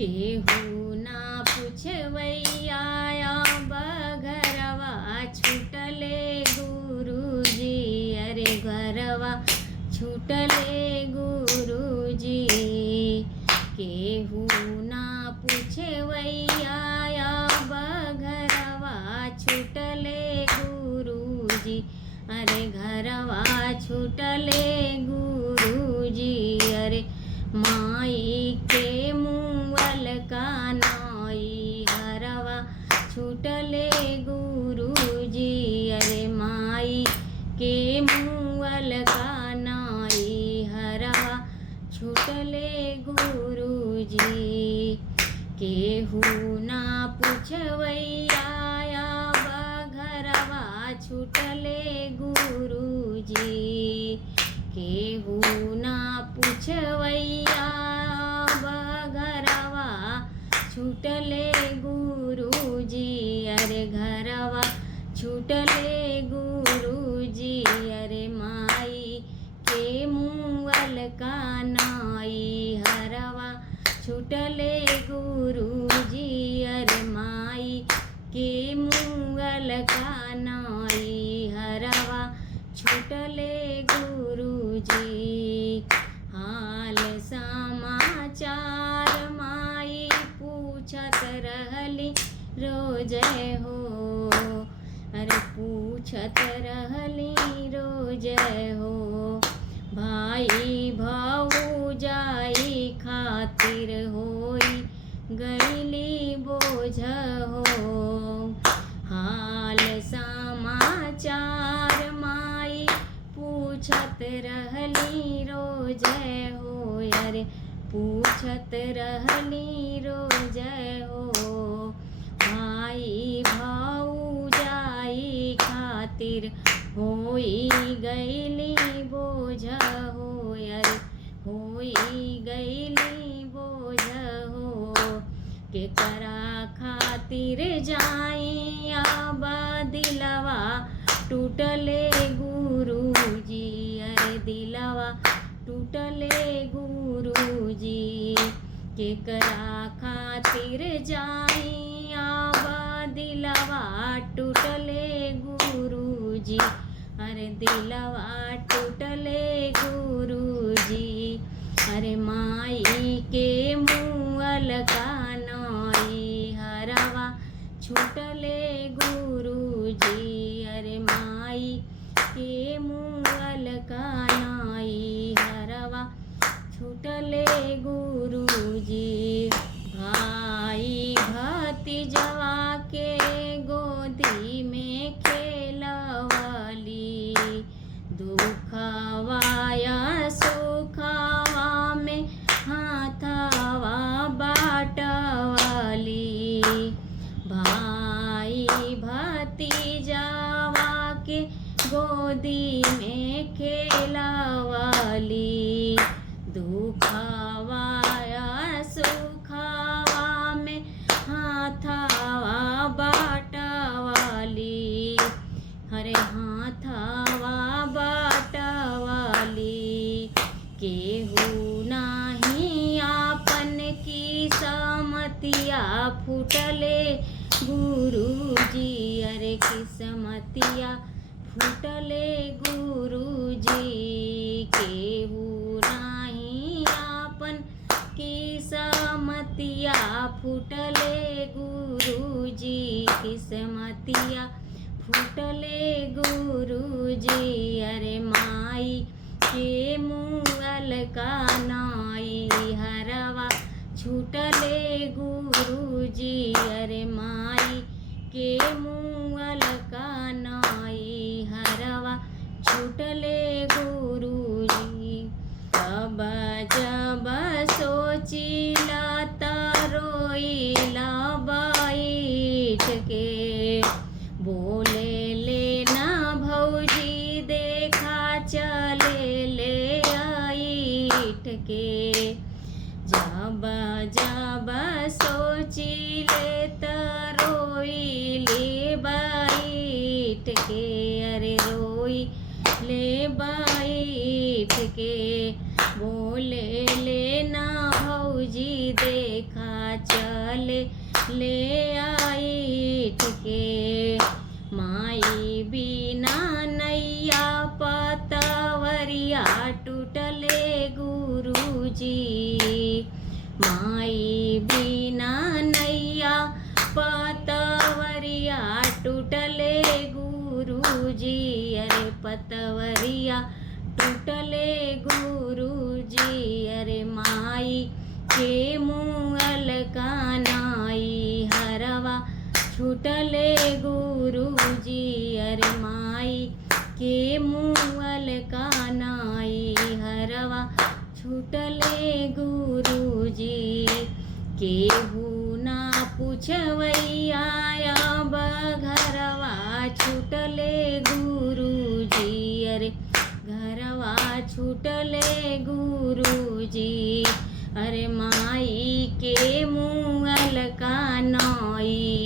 केहू ना पूछवैया बघरवा छूटले गुरुजी। अरे घरवा छूटले गुरुजी। केहू ना पूछवैया बघरवा छूटले गुरुजी। अरे घरवा छूटले गुरुजी। अरे माई के मुँगल का नाई हरवा छूटले गुरुजी। अरे माई के मुँगल का नाई हरवा छूटले गुरुजी। केहू ना पूछवैया बघरवा छूटले गुरुजी। केहू ना पूछवैया बघरवा छूटले गुरुजी। अरे घरवा छूटले गुरुजी। अरे माई के मुँगल का नाई हरवा छूटले गुरुजी। अरे माई के मुँगल का नाई हरवा छूटले गुरुजी। हाल समाचार माई पूछत रहली रोज हो। अरे पूछत रहली रोज हो। भाई भौजाई खातिर होई गईली बोझ हो। हाल समाचार माई पूछत रहली रोज हो। अरे पूछत रहली रोज हो। भाई भौजाई खातिर होई गईली बोझ हो। अरे होई गईली बोझ हो। केकरा खातिर जाई अब दिलवा टूटले गुरुजी। अरे दिलवा टूटले गुरुजी। केकरा खातिर जाई अब दिलवा टूटले गुरुजी। अरे दिलवा टूटले गुरुजी। अरे माई के मुँगल का नाई हरवा छूटले गुरुजी। अरे माई के मुँगल का नाई हरवा छूटले गुरुजी। भाई भतीजवा के गोदी में खेलवली। दुखवा या सुखवा में हाथवा बाटवली। भाई भतीजवा के गोदी में खेलवली। दुखवा या सुखवा में हाथवा बाटवली। हरे हाथवा बाटवली। केहू नाही आपन की समतिया फूटले गुरुजी। अरे किस्मतिया फूटले गुरुजी। केहू नाही आपन की समतिया फूटले गुरुजी। किस्मतिया फूटले गुरुजी। अरे माई के मुँगल का नाई हरवा छूटले गुरुजी। अरे माई के मुँगल का नाई हरवा छूटले गुरुजी। तब जब सोचिला तरोइला बैठ के। बोले लेना भौजी देखा चले ले आईठ के। जब जब सोचिले तरोइले बैठ के। अरे रोई ले बैठ के। बोले लेना भौजी देखा भले ले आई ठके। माई बिना नैया पतवरिया टूटले गुरुजी। माई बिना नैया पतवरिया टूटले गुरुजी। अरे पतवरिया टूटले गुरुजी। अरे माई के मुअल कानाई हरवा छूटले गुरुजी। अरे माई के मुअल कानाई हरवा छूटले गुरुजी। केहू ना पूछवैया अब घरवा छूटले गुरुजी। अरे घरवा छूटले गुरुजी। अरे माई के मुअल कानाई